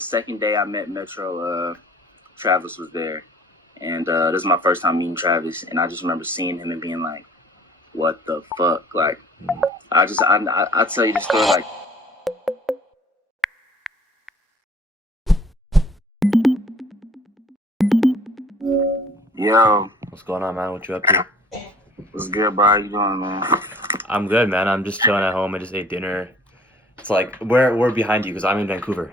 second day I met Metro, Travis was there. And this is my first time meeting Travis. And I just remember seeing him and being like, what the fuck? Like, I'll tell you the story like, yo, What's going on, man? What you up to? what's good, bro? How you doing, man? I'm good, man. I'm just chilling at home. I just ate dinner. It's like we're behind you because I'm in Vancouver.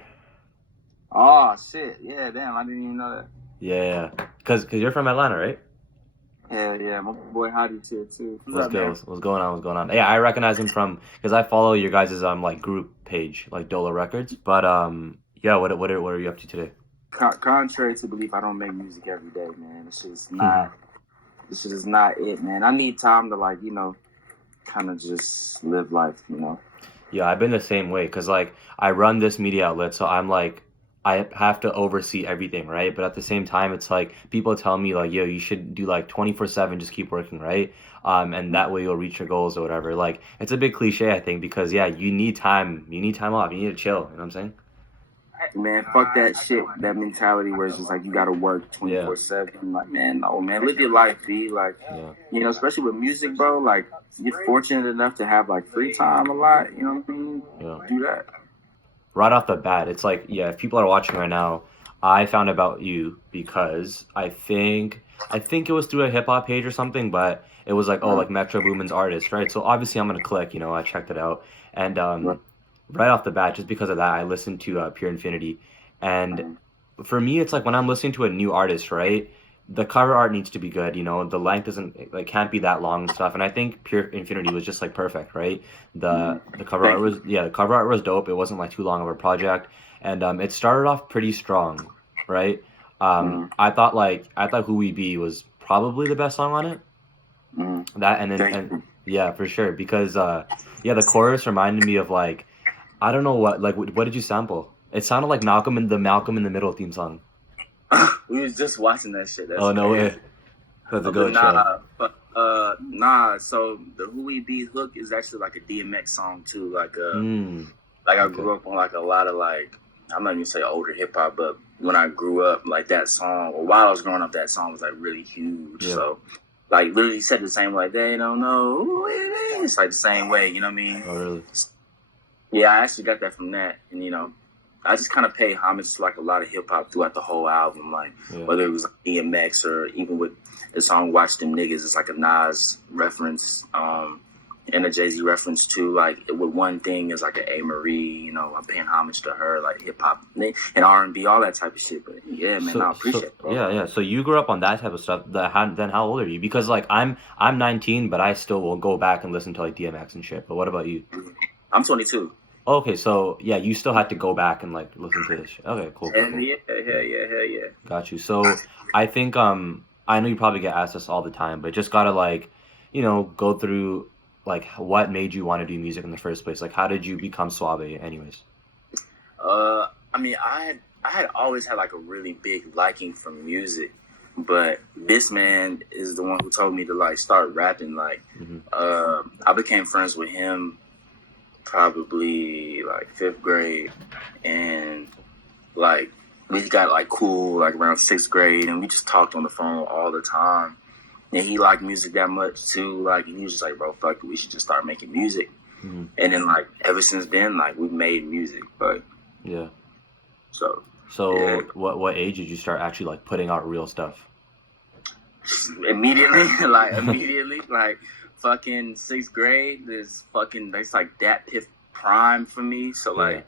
Oh, shit. Yeah, damn, I didn't even know that. Yeah. Because you're from Atlanta, right? Yeah, my boy Hottie's here, too. What's good? What's going on? What's going on? Yeah, I recognize him from because I follow your guys' like group page, like Dolo Records. But yeah. What are you up to today? Contrary to belief, I don't make music every day, man. This shit is not it, man. I need time to, like, kind of just live life, Yeah, I've been the same way because like I run this media outlet, so I'm like I have to oversee everything, right? But at the same time, it's like people tell me like, yo, you should do like 24/7, just keep working, right? And that way you'll reach your goals or whatever. Like it's a big cliche, I think, because yeah, you need time off, you need to chill. You know what I'm saying? Man, fuck that shit, that mentality where it's just like you gotta work Yeah, 24/7. Like, man, no, man, live your life, be like, yeah. especially with music, bro. Like, you're fortunate enough to have like free time a lot. You know what I mean? Yeah. Do that. Right off the bat, it's like, yeah, if people are watching right now, I found about you because I think it was through a hip hop page or something, but it was like, oh, like Metro Boomin's artist, right? So obviously I'm gonna click, I checked it out, and Right. right off the bat, just because of that, I listened to Pure Infinity, and for me, it's like when I'm listening to a new artist, right? The cover art needs to be good, the length doesn't like can't be that long and stuff. And I think Pure Infinity was just like perfect, right? The cover art Thank was you. yeah, the cover art was dope. It wasn't like too long of a project, and it started off pretty strong, right? I thought Who We Be was probably the best song on it. That and then Thank and you. yeah, for sure because yeah, the chorus reminded me of like I don't know what did you sample? It sounded like Malcolm in the Middle theme song. We was just watching that shit. That's Oh no way. crazy. Let's But go chill. nah. So the Who We Be hook is actually like a DMX song too. Like I Okay. grew up on like a lot of like I'm not even say older hip hop, but when I grew up, like that song, or while I was growing up, that song was like really huge. Yeah. So like literally said the same like they don't know who it is. Like the same way, you know what I mean? Oh really? Yeah, I actually got that from that, and I just kind of pay homage to like a lot of hip hop throughout the whole album, like Yeah. whether it was like DMX or even with the song "Watch Them Niggas," it's like a Nas reference, and a Jay-Z reference too. Like with One Thing is like an A. Marie, I'm paying homage to her, like hip hop and R&B, all that type of shit. But yeah, man, I appreciate it, bro. Yeah. So you grew up on that type of stuff. Then how old are you? Because like I'm 19, but I still will go back and listen to like DMX and shit. But what about you? I'm 22. Okay, so yeah, you still had to go back and like listen to this shit. Okay, cool. And yeah, hell yeah. Got you. So I think I know you probably get asked this all the time, but just gotta like, go through like what made you want to do music in the first place? Like how did you become SwaVay anyways? I mean, I had always had like a really big liking for music, but this man is the one who told me to like start rapping. Like, I became friends with him probably like fifth grade, and like we got like cool like around sixth grade, and we just talked on the phone all the time. And he liked music that much too. Like, and he was just like, bro, fuck it, we should just start making music. And then like ever since then, like we've made music, but Yeah. so So yeah. what age did you start actually like putting out real stuff? Immediately, like fucking sixth grade is fucking that's like that Piff prime for me. So like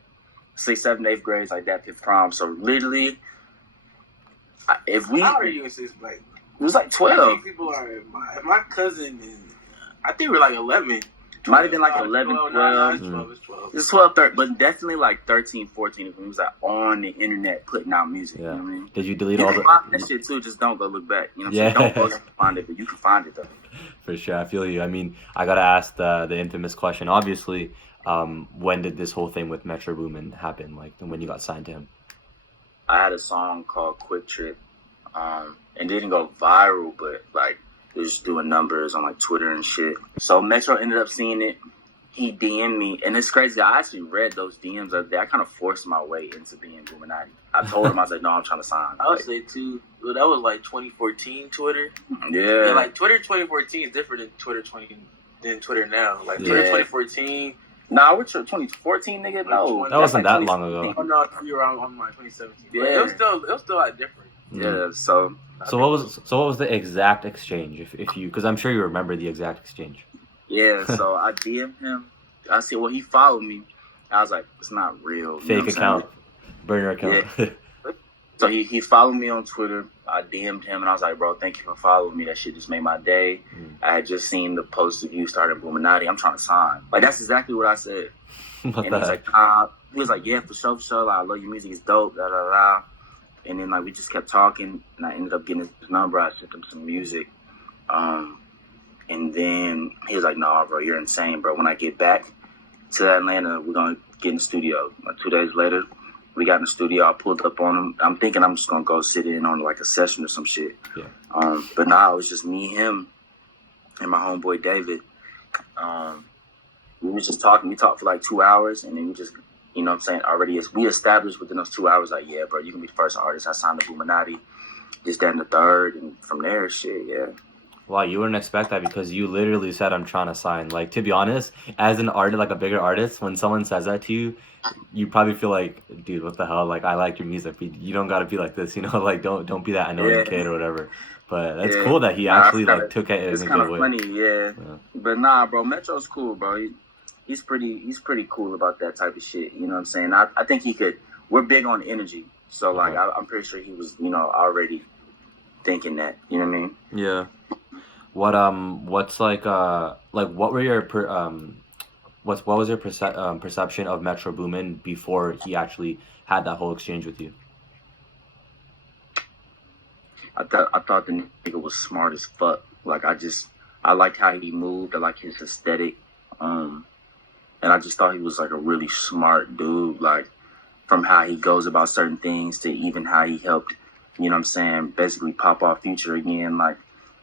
sixth, seventh, eighth grade is like that Piff prime. So literally, if we How are you in sixth grade? it was like I 12. think people are. My cousin is. I think we're like 11. Might have been like 11, 12. No, it's 12. It's 12. It's 12, 13, but definitely like 13, 14 when we was like on the internet putting out music. Yeah. You know what I mean? Did you delete You all can the find that shit too, just don't go look back. You know what I'm saying? Don't go find it, but you can find it though. For sure, I feel you. I mean, I gotta ask the infamous question. Obviously, when did this whole thing with Metro Boomin happen? Like when you got signed to him? I had a song called Quick Trip. And didn't go viral, but like it was doing numbers on like Twitter and shit. So Metro ended up seeing it. he DM'd me, and it's crazy. I actually read those DMs the other day. I kind of forced my way into being Boominati. I told him, I was like, no, I'm trying to sign. I would say too. Well, that was like 2014 Twitter. Yeah. Like Twitter 2014 is different than Twitter now. Like Twitter 2014. Nah, we're 2014, nigga. No, that wasn't that long ago. Oh no, you were on my 2017. Yeah, it was still like different. Yeah. So what was the exact exchange? If you, because I'm sure you remember the exact exchange. Yeah. So I DM'd him. I said, well, he followed me. I was like, it's not real. Fake account, burner account. Yeah. So he followed me on Twitter. I DM'd him, and I was like, bro, thank you for following me. That shit just made my day. I had just seen the post of you starting Boominati. I'm trying to sign. Like, that's exactly what I said. And he's like, he was like, yeah, for sure, for sure. Like, I love your music. It's dope, da, da, da. And then, like, we just kept talking, and I ended up getting his number. I sent him some music. And then he was like, no, bro, you're insane, bro. When I get back to Atlanta, we're going to get in the studio. Like, 2 days later, we got in the studio. I pulled up on him. I'm thinking I'm just going to go sit in on, like, a session or some shit. Yeah. But nah, it was just me, him, and my homeboy David. We was just talking. We talked for, like, 2 hours, and then we just, you know what I'm saying, already we established within those 2 hours, like, yeah, bro, you can be the first artist I signed to Boominati, this, that, and the third, and from there, shit, yeah. Wow, you wouldn't expect that because you literally said, I'm trying to sign. Like, to be honest, as an artist, like a bigger artist, when someone says that to you, you probably feel like, dude, what the hell? Like, I like your music, but you don't got to be like this, you know? Like, don't be that annoying kid or whatever. But that's cool that he actually, like, took it in a good way. It's kind of funny, yeah. But nah, bro, Metro's cool, bro. He's pretty cool about that type of shit, you know what I'm saying? I think he could, we're big on energy. So, like, I'm pretty sure he was, you know, already thinking that, you know what I mean? Yeah. What's like what were your what was your perception of Metro Boomin before he actually had that whole exchange with you? I thought the nigga was smart as fuck. Like, I liked how he moved. I like his aesthetic. And I just thought he was like a really smart dude. Like, from how he goes about certain things to even how he helped, you know what I'm saying, basically pop off Future again. Like,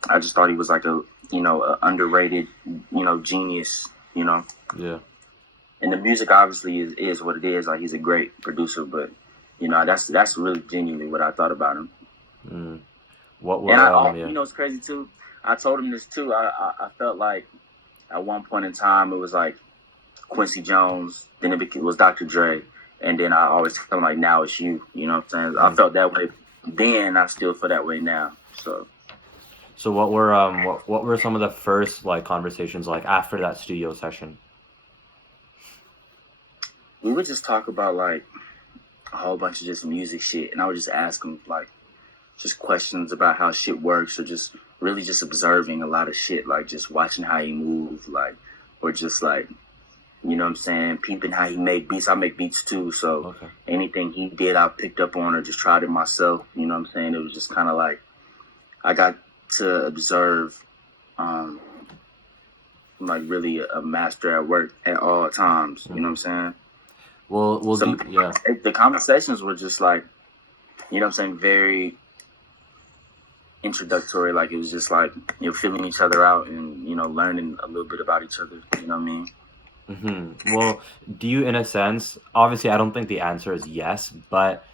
I just thought he was like a underrated, you know, genius, you know. Yeah. And the music obviously is what it is. Like, he's a great producer, but you know, that's really genuinely what I thought about him. You know, it's crazy too. I told him this too. I felt like at one point in time it was like Quincy Jones, then it was Dr. Dre, and then I always felt like now it's you. You know what I'm saying? I felt that way then. I still feel that way now. So what were some of the first like conversations like after that studio session? We would just talk about like a whole bunch of just music shit, and I would just ask him like just questions about how shit works, or just really just observing a lot of shit, like just watching how he moves, like, or just like, you know what I'm saying, peeping how he made beats. I make beats too, so anything he did I picked up on or just tried it myself, you know what I'm saying? It was just kind of like I got to observe like really a master at work at all times, you know what I'm saying? Well, the conversations were just like, you know what I'm saying, very introductory. Like, it was just like, you know, feeling each other out and, you know, learning a little bit about each other, you know what I mean? Mm-hmm. Well, do you, in a sense, obviously I don't think the answer is yes, but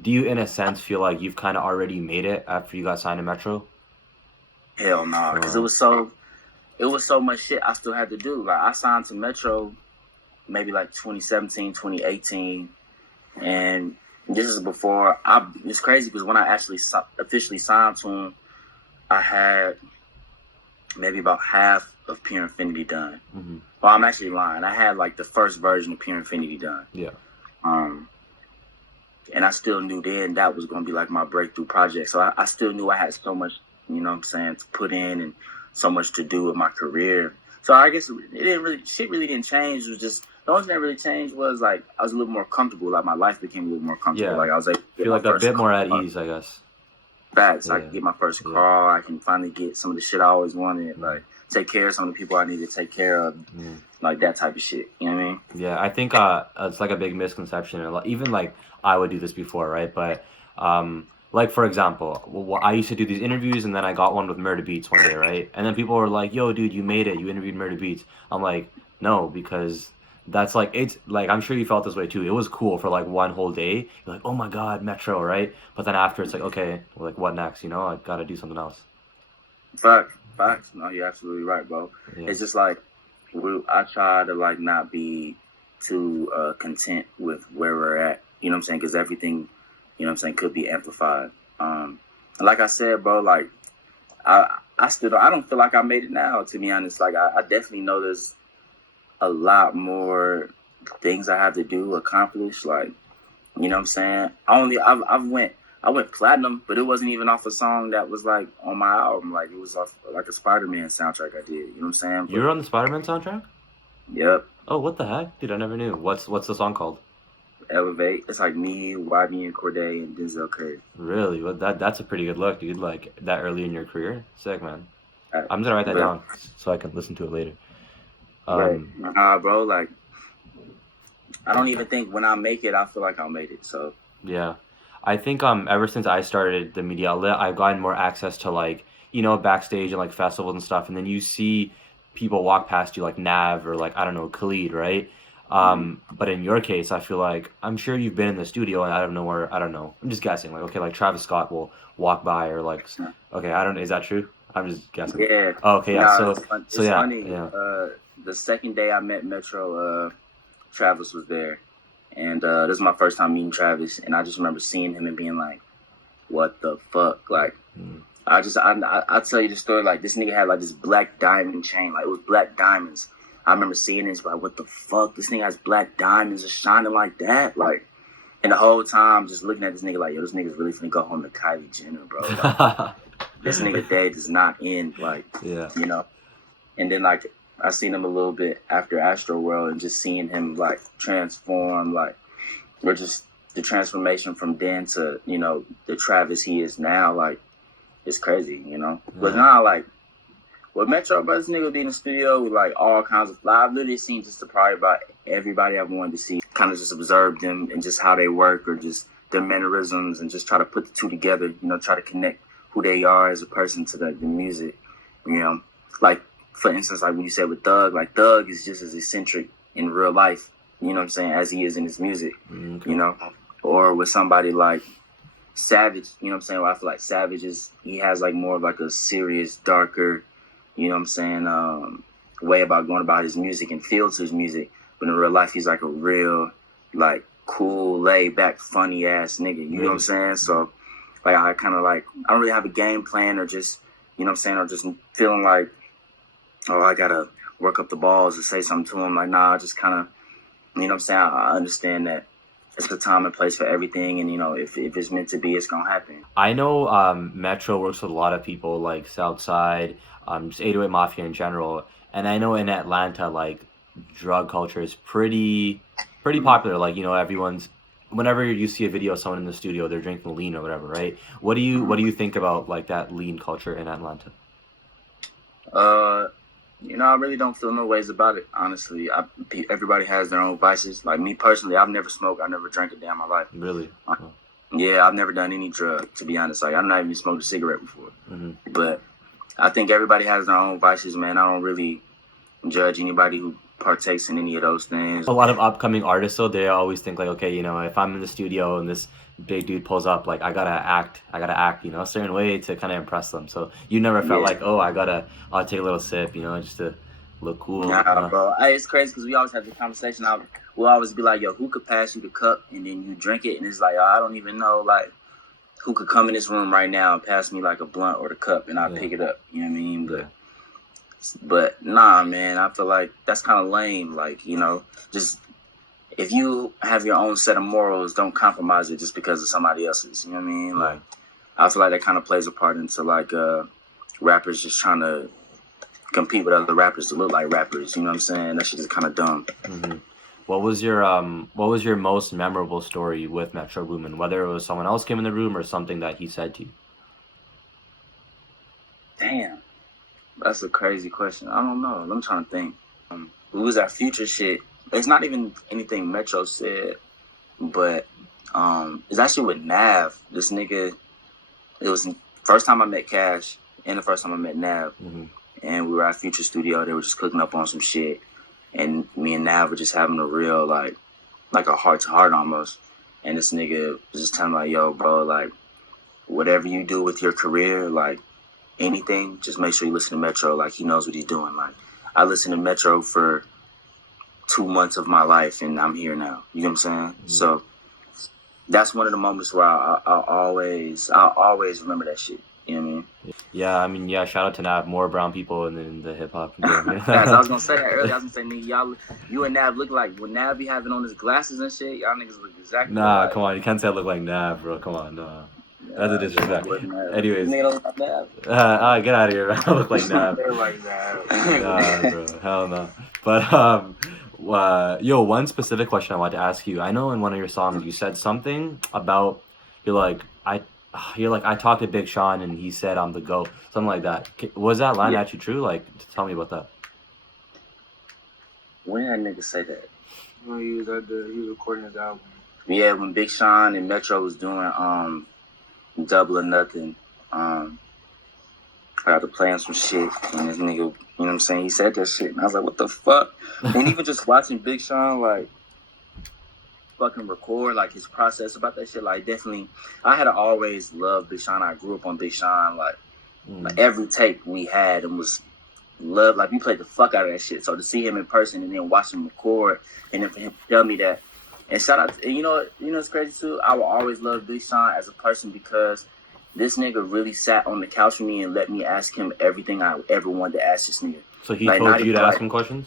do you, in a sense, feel like you've kind of already made it after you got signed to Metro? Hell no, because it was so much shit I still had to do. Like, I signed to Metro maybe like 2017, 2018, and this is before it's crazy because when I actually officially signed to him, I had maybe about half of Pure Infinity done. Mm-hmm. Well, I'm actually lying. I had like the first version of Pure Infinity done. Yeah. And I still knew then that was going to be like my breakthrough project. So I still knew I had so much, you know what I'm saying, to put in and so much to do with my career. So I guess shit really didn't change. It was just, the only thing that really changed was like I was a little more comfortable. Like, my life became a little more comfortable. Yeah. Like, I was able to feel like a bit more at ease, I guess. Facts. I can get my first car. I can finally get some of the shit I always wanted. Like, take care of some of the people I need to take care of. Like, that type of shit. You know what I mean? Yeah, I think it's like a big misconception. Even like I would do this before, right? But like for example, I used to do these interviews, and then I got one with Murder Beats one day, right? And then people were like, "Yo, dude, you made it. You interviewed Murder Beats." I'm like, "No, because that's like it's like I'm sure you felt this way too. It was cool for like one whole day. You're like, oh my god, Metro, right? But then after it's like, okay, like what next? You know, I gotta do something else." Facts. No, you're absolutely right, bro. Yeah. It's just like I try to like not be too content with where we're at. You know what I'm saying? Because everything, you know what I'm saying, could be amplified. Like I said, bro, like I don't feel like I made it now. To be honest, like I definitely know there's a lot more things I have to do, accomplish. Like, you know what I'm saying? I went platinum, but it wasn't even off a song that was like on my album. Like it was off like a Spider-Man soundtrack I did. You know what I'm saying? You were on the Spider-Man soundtrack? Yep. Oh, what the heck, dude! I never knew. What's the song called? Elevate. It's like me, YB, and Corday, and Denzel Curry. Really? Well, that's a pretty good look, dude. Like that early in your career, sick, man. I'm gonna write that down so I can listen to it later. Right. Bro, like I don't even think when I make it, I feel like I'll make it. So yeah, I think ever since I started the media outlet, I've gotten more access to like backstage and like festivals and stuff, and then you see people walk past you like NAV or like I don't know Khalid, right? But in your case, I feel like I'm sure you've been in the studio and I don't know. I'm just guessing. Like okay, like Travis Scott will walk by or like okay, I don't know. Is that true? I'm just guessing. Yeah. Oh, okay, yeah. Nah, so yeah, funny. Yeah. The second day I met Metro, Travis was there, and this was my first time meeting Travis, and I just remember seeing him and being like, "What the fuck?" Like, I tell you the story. Like this nigga had like this black diamond chain, like it was black diamonds. I remember seeing this, like, what the fuck? This nigga has black diamonds just shining like that, like. And the whole time, just looking at this nigga like, yo, this nigga's really finna go home to Kylie Jenner, bro. Like, this nigga day does not end, like, yeah, you know. And then like I seen him a little bit after Astro World, and just seeing him like transform, like, or just the transformation from then to the Travis he is now, like, it's crazy, you know. Yeah. But now like with Metro, bro, this nigga be in the studio with like all kinds of I've literally seen just probably about everybody I've wanted to see. Kind of just observe them and just how they work or just their mannerisms and just try to put the two together, try to connect who they are as a person to the music, like for instance, like when you said with Thug, like Thug is just as eccentric in real life, you know what I'm saying, as he is in his music, or with somebody like Savage, you know what I'm saying, where I feel like Savage he has like more of like a serious, darker, you know what I'm saying, way about going about his music and feel to his music, but in real life he's like a real, like, cool, laid back, funny ass nigga, you know what I'm saying? So like I kind of like, I don't really have a game plan or just, you know what I'm saying, or just feeling like, oh, I gotta work up the balls to say something to him. Like, nah, I just kind of, you know what I'm saying, I understand that it's the time and place for everything, and if it's meant to be, it's gonna happen. I know Metro works with a lot of people like Southside, just 808 Mafia in general, and I know in Atlanta, like, drug culture is pretty popular. Like, everyone's, whenever you see a video of someone in the studio, they're drinking lean or whatever, right? What do you think about like that lean culture in Atlanta? I really don't feel no ways about it, honestly. Everybody has their own vices. Like me personally, I've never smoked, I never drank a day in my life. Really? Yeah, I've never done any drug, to be honest. Like, I've not even smoked a cigarette before. But I think everybody has their own vices, man. I don't really judge anybody who partakes in any of those things. A lot of upcoming artists, though, they always think like, okay, if I'm in the studio and this big dude pulls up, like, I gotta act, a certain way to kind of impress them. So you never felt like, oh, I'll take a little sip, just to look cool. Nah, bro. It's crazy because we always have the conversation. We'll always be like, yo, who could pass you the cup and then you drink it? And it's like, I don't even know, like, who could come in this room right now and pass me like a blunt or the cup and I pick it up. You know what I mean? But nah, man, I feel like that's kind of lame. Like, just if you have your own set of morals, don't compromise it just because of somebody else's. You know what I mean? Like, I feel like that kind of plays a part into like rappers just trying to compete with other rappers to look like rappers. You know what I'm saying? That shit is kind of dumb. What was your most memorable story with Metro Boomin? Whether it was someone else came in the room or something that he said to you? Damn. That's a crazy question. I don't know. I'm trying to think. We was at Future shit. It's not even anything Metro said, but it's actually with NAV. This nigga, it was the first time I met Cash and the first time I met Nav. And we were at Future Studio. They were just cooking up on some shit. And me and Nav were just having a real, like a heart-to-heart almost. And this nigga was just telling me, like, yo, bro, like, whatever you do with your career, like, anything, just make sure you listen to Metro. Like, he knows what he's doing. Like, I listened to Metro for 2 months of my life, and I'm here now. You know what I'm saying? So that's one of the moments where I'll always remember that shit. You know what I mean? Yeah, shout out to Nav. More brown people in the hip hop game. Guys, I was gonna say that earlier. I was gonna say, nigga, you and Nav look like, when Nav be having on his glasses and shit, y'all niggas look exactly Nah, come on, you can't say I look like Nav, bro. Come on, no. That's a disrespect. Anyways, nigga don't look like Nav. Get out of here, man. I look like Nav. like that. Nah, bro, hell no. But yo, one specific question I wanted to ask you. I know in one of your songs you said something about I talked to Big Sean and he said I'm the GOAT, something like that. Was that line actually true? Like, tell me about that. When did that nigga say that? When he was recording his album. Yeah, when Big Sean and Metro was doing Double or Nothing, I got to play him some shit, and this nigga, you know what I'm saying, he said that shit, and I was like, what the fuck? And even just watching Big Sean, like, fucking record, like, his process about that shit, like, definitely, I had always loved Big Sean. I grew up on Big Sean, like every tape we had and was loved, like, we played the fuck out of that shit. So to see him in person and then watch him record, and then for him to tell me that, and shout out to, and you know it's crazy too, I will always love Big Sean as a person because this nigga really sat on the couch with me and let me ask him everything I ever wanted to ask this nigga. So he told you to ask him questions?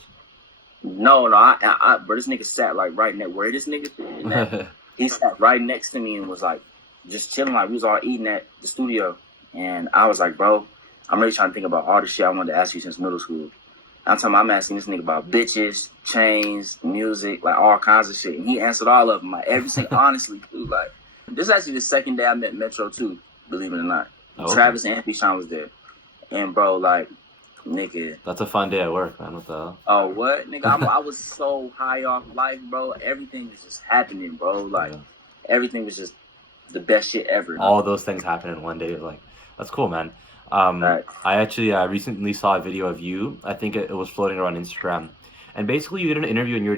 No, bro, this nigga sat like right next where this nigga sitting at. He sat right next to me and was like just chilling, like we was all eating at the studio. And I was like, bro, I'm really trying to think about all the shit I wanted to ask you since middle school. I'm asking this nigga about bitches, chains, music, like all kinds of shit. And he answered all of them, like every single, honestly, too. Like, this is actually the second day I met Metro too, believe it or not. Okay. Travis and Big Sean was there. And bro, like, nigga. That's a fun day at work, man. What the hell? Oh, what? Nigga, I was so high off life, bro. Everything was just happening, bro. Like, everything was just the best shit ever. All those things happened in one day. Like, that's cool, man. Right. I actually recently saw a video of you. I think it was floating around Instagram. And basically, you did an interview and you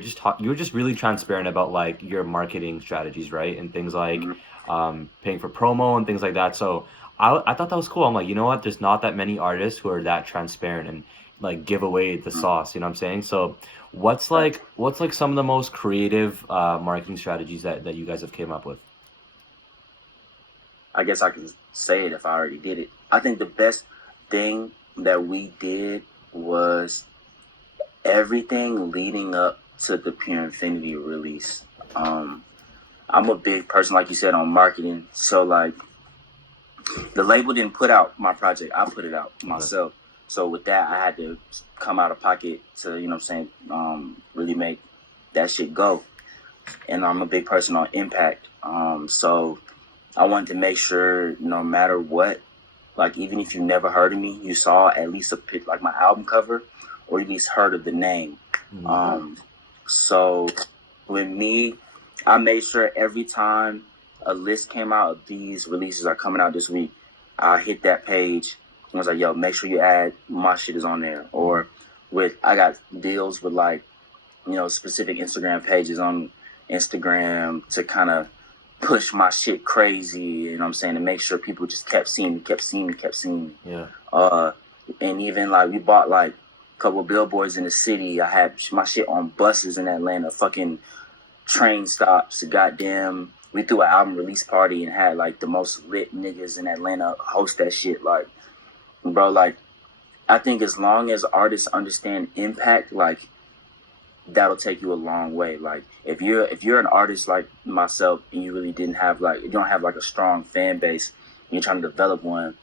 were just really transparent about, like, your marketing strategies, right? And things like paying for promo and things like that. So I thought that was cool. I'm like, you know what? There's not that many artists who are that transparent and like give away the sauce. You know what I'm saying? So what's like some of the most creative marketing strategies that you guys have came up with? I guess I can say it if I already did it. I think the best thing that we did was everything leading up to the Pure Infinity release. I'm a big person, like you said, on marketing. So like, the label didn't put out my project. I put it out myself. So with that, I had to come out of pocket to, you know what I'm saying, really make that shit go. And I'm a big person on impact. So I wanted to make sure no matter what, like even if you never heard of me, you saw at least a pic, like my album cover, or at least heard of the name. So with me, I made sure every time a list came out of these releases are coming out this week, I hit that page and was like, yo, make sure you add my shit is on there. Or I got deals with like, you know, specific Instagram pages on Instagram to kind of push my shit crazy, you know what I'm saying, to make sure people just kept seeing me. Yeah. And even like we bought like a couple of billboards in the city. I had my shit on buses in Atlanta, fucking train stops, goddamn. We threw an album release party and had like the most lit niggas in Atlanta host that shit. Like, bro, like, I think as long as artists understand impact, like, that'll take you a long way. Like, if you're an artist like myself and you really you don't have like a strong fan base, and you're trying to develop one,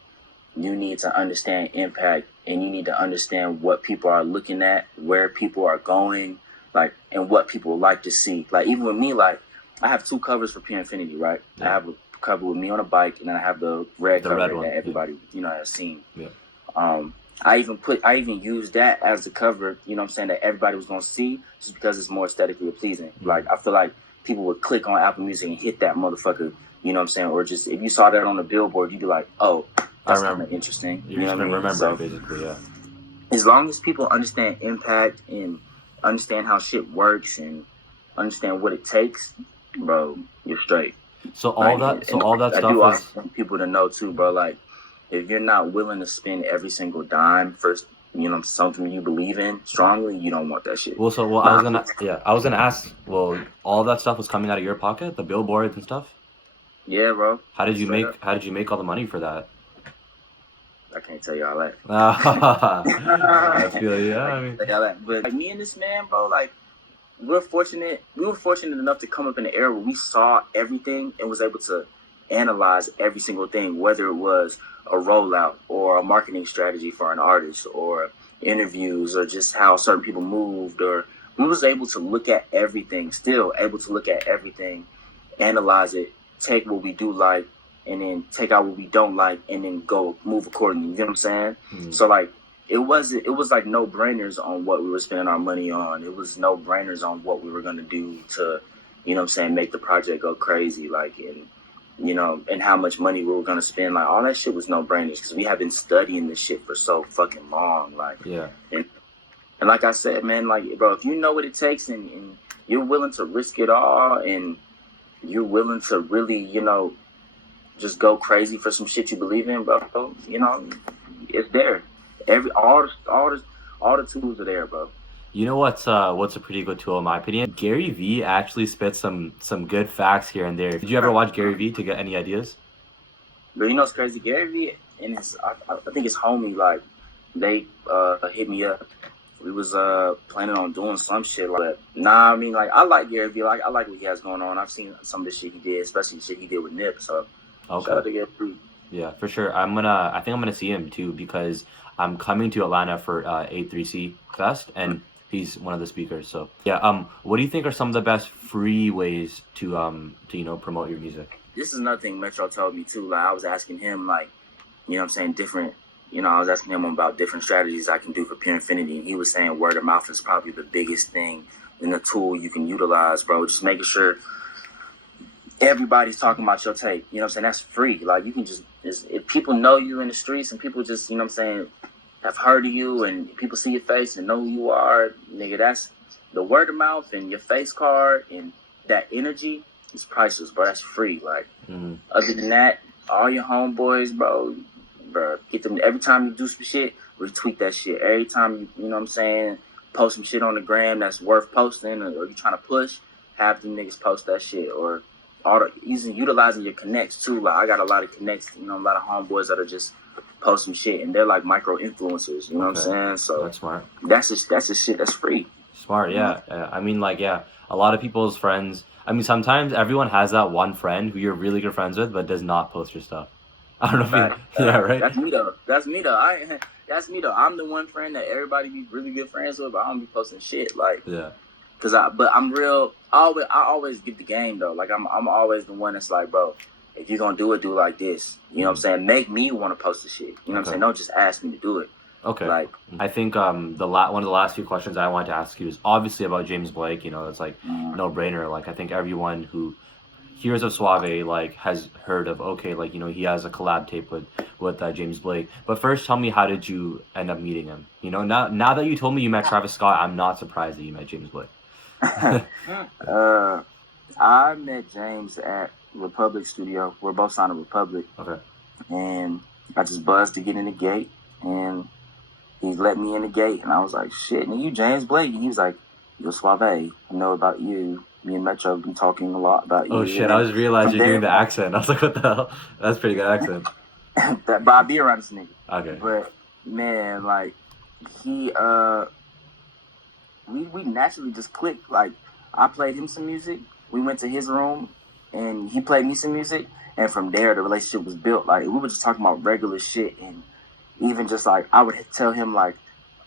you need to understand impact and you need to understand what people are looking at, where people are going, like, and what people like to see. Like, even with me, like, I have 2 covers for Pure Infinity, right? Yeah. I have a cover with me on a bike, and then I have the red cover that everybody, you know, has seen. Yeah. I even used that as the cover, you know what I'm saying, that everybody was going to see, just because it's more aesthetically pleasing. Like, I feel like people would click on Apple Music and hit that motherfucker you know what I'm saying? Or just if you saw that on the billboard, you'd be like, oh, that's kind of interesting. You're just gonna remember it, basically, yeah. As long as people understand impact and understand how shit works and understand what it takes, bro, you're straight. So all that stuff I do is want people to know too, bro. Like, if you're not willing to spend every single dime first, you know, something you believe in strongly, you don't want that shit. I was gonna ask. Well, all that stuff was coming out of your pocket, the billboards and stuff. Yeah, bro. How did you make all the money for that? I can't tell you all that. I feel yeah. I mean, but like me and this man, bro, like we were fortunate enough to come up in an era where we saw everything and was able to analyze every single thing, whether it was a rollout or a marketing strategy for an artist or interviews or just how certain people moved, or we was able to look at everything, analyze it, take what we do like, and then take out what we don't like, and then go move accordingly. You know what I'm saying? Mm-hmm. So like it was like no brainers on what we were spending our money on. It was no brainers on what we were gonna do to, you know what I'm saying, make the project go crazy. Like, and you know, and how much money we were gonna spend. Like all that shit was no brainers because we have been studying this shit for so fucking long. Like, yeah. And like I said, man, like bro, if you know what it takes and you're willing to risk it all and you're willing to really, you know, just go crazy for some shit you believe in, bro, you know, it's there. All the tools are there, bro. You know what's a pretty good tool in my opinion? Gary V actually spits some good facts here and there. Did you ever watch Gary V to get any ideas? But you know what's crazy? Gary V and I think his homie, like, they hit me up. We was planning on doing some shit like that. Nah, I mean, like, I like Gary V. Like, I like what he has going on. I've seen some of the shit he did, especially the shit he did with Nip. So okay. Shout out to Gary V. Yeah, for sure. I think I'm gonna see him too because I'm coming to Atlanta for A3C Fest and he's one of the speakers. So yeah, what do you think are some of the best free ways to you know, promote your music? This is another thing Metro told me too. Like I was asking him, like, you know what I'm saying, different, you know, I was asking him about different strategies I can do for Pure Infinity. And he was saying word of mouth is probably the biggest thing and the tool you can utilize, bro. Just making sure everybody's talking about your tape. You know what I'm saying? That's free. Like you can just if people know you in the streets and people just, you know what I'm saying, have heard of you and people see your face and know who you are, nigga, that's the word of mouth and your face card and that energy is priceless, bro. That's free. Like, other than that, all your homeboys, bro, get them every time you do some shit, retweet that shit. Every time you know what I'm saying, post some shit on the gram that's worth posting or you're trying to push, have them niggas post that shit or utilizing your connects too. Like I got a lot of connects, you know, a lot of homeboys that are just post some shit and they're like micro influencers, you know what I'm saying? So that's smart. That's the shit that's free. Smart, yeah. I mean, like, yeah, a lot of people's friends. I mean, sometimes everyone has that one friend who you're really good friends with, but does not post your stuff. I don't know if yeah, right. That's me though. That's me though. I'm the one friend that everybody be really good friends with, but I don't be posting shit. Like, yeah. But I'm real. I always give the game though. Like I'm always the one that's like, bro, if you're gonna do it, do it like this. You know what I'm saying? Make me want to post the shit. You know what I'm saying? Don't just ask me to do it. Okay. Like I think one of the last few questions I wanted to ask you is obviously about James Blake. You know, that's like no brainer. Like I think everyone who hears of SwaVay like has heard of, okay, like, you know, he has a collab tape with James Blake. But first, tell me, how did you end up meeting him? You know, now that you told me you met Travis Scott, I'm not surprised that you met James Blake. I met James at Republic Studio. We're both signed to Republic. Okay. And I just buzzed to get in the gate, and he let me in the gate, and I was like, shit, and you James Blake? And he was like, you're SwaVay. I know about you. Me and Metro have been talking a lot about you. Oh shit, I just realized you're doing the accent. I was like, what the hell? That's a pretty good accent. But I be around this nigga. Okay. But man, like he we naturally just clicked. Like I played him some music. We went to his room and he played me some music, and from there the relationship was built. Like we were just talking about regular shit, and even just like I would tell him like,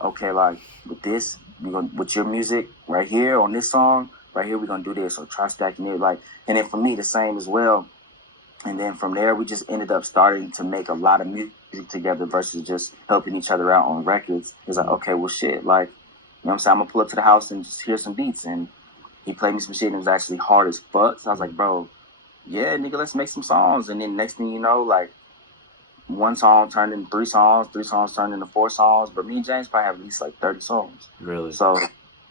okay, like with this, with your music right here on this song, right here we're gonna do this, or try stacking it, like, and then for me the same as well. And then from there we just ended up starting to make a lot of music together versus just helping each other out on records. It's like, okay, well shit, like, you know what I'm saying, I'm gonna pull up to the house and just hear some beats, and he played me some shit and it was actually hard as fuck. So I was like, bro, yeah, nigga, let's make some songs. And then next thing you know, like, one song turned into 3 songs turned into 4 songs. But me and James probably have at least like 30 songs. Really? So,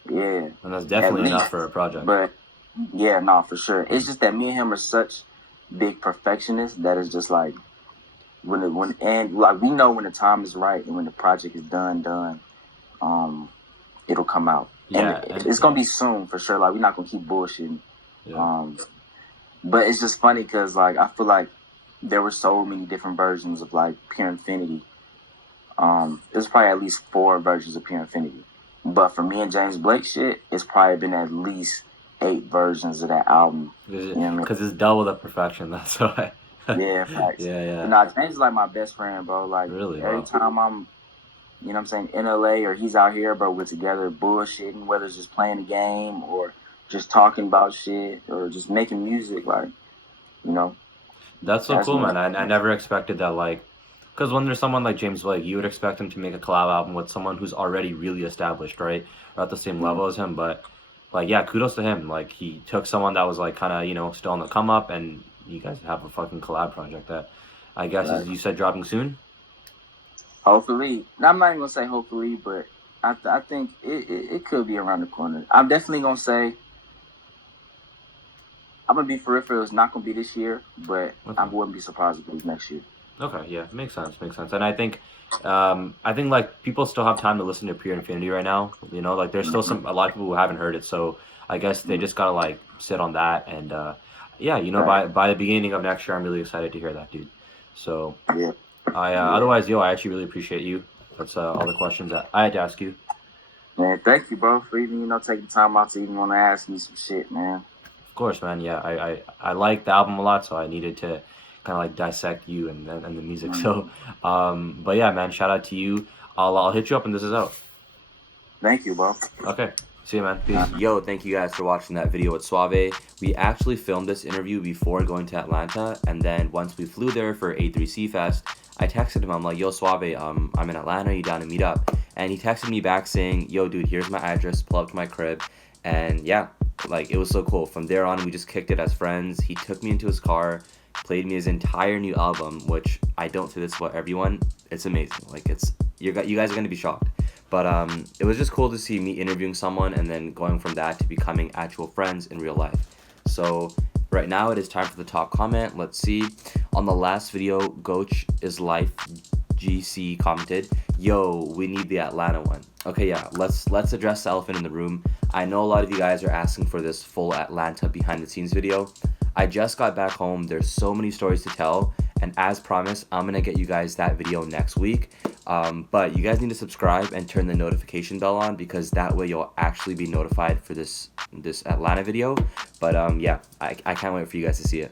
yeah. And that's definitely enough for a project. But, yeah, no, for sure. It's just that me and him are such big perfectionists that it's just like, and like, we know when the time is right and when the project is done, it'll come out. Yeah. And it's going to be soon, for sure. Like, we're not going to keep bullshitting. Yeah. But it's just funny because, like, I feel like there were so many different versions of, like, Pure Infinity. There's probably at least 4 versions of Pure Infinity. But for me and James Blake shit, it's probably been at least 8 versions of that album. Because it's double the perfection, that's why. Yeah, facts. Yeah. But nah, James is like my best friend, bro. Like, really, every time I'm, you know what I'm saying, in LA or he's out here, bro, we're together bullshitting, whether it's just playing a game or just talking about shit or just making music, like, you know. That's so cool, man. I never expected that, like, because when there's someone like James Blake, you would expect him to make a collab album with someone who's already really established, right? Or at the same level as him. But, like, yeah, kudos to him. Like, he took someone that was, like, kind of, you know, still on the come up, and you guys have a fucking collab project that I guess is, you said, dropping soon? Hopefully. I'm not even going to say hopefully, but I think it could be around the corner. I'm definitely going to say, I'm going to be for real, it's not going to be this year, but I wouldn't be surprised if it was next year. Okay, yeah, makes sense. And I think like, people still have time to listen to Pure Infinity right now. You know, like, there's still a lot of people who haven't heard it, so I guess they just gotta, like, sit on that. And yeah, you know, by the beginning of next year, I'm really excited to hear that, dude. So yeah. Otherwise, I actually really appreciate you. That's all the questions that I had to ask you. Man, thank you, bro, for even, you know, taking time out to even want to ask me some shit, man. Of course, man. Yeah, I like the album a lot, so I needed to kind of, like, dissect you and the music. So, but yeah, man, shout out to you. I'll hit you up when this is out. Thank you, bro. Okay. See you, man. Peace. Yo, thank you guys for watching that video with SwaVay. We actually filmed this interview before going to Atlanta, and then once we flew there for A3C Fest, I texted him. I'm like, yo, SwaVay, I'm in Atlanta. You down to meet up? And he texted me back saying, yo, dude, here's my address. Pull up to my crib. And yeah, like, it was so cool. From there on, we just kicked it as friends. He took me into his car, played me his entire new album, which I don't say this about everyone. It's amazing. Like, you guys are gonna be shocked. But it was just cool to see me interviewing someone and then going from that to becoming actual friends in real life. So right now it is time for the top comment. Let's see. On the last video, Goach is Life GC commented, yo, we need the Atlanta one. Okay, yeah, let's address the elephant in the room. I know a lot of you guys are asking for this full Atlanta behind the scenes video. I just got back home. There's so many stories to tell, and as promised, I'm gonna get you guys that video next week. But you guys need to subscribe and turn the notification bell on, because that way you'll actually be notified for this Atlanta video. But yeah, I can't wait for you guys to see it.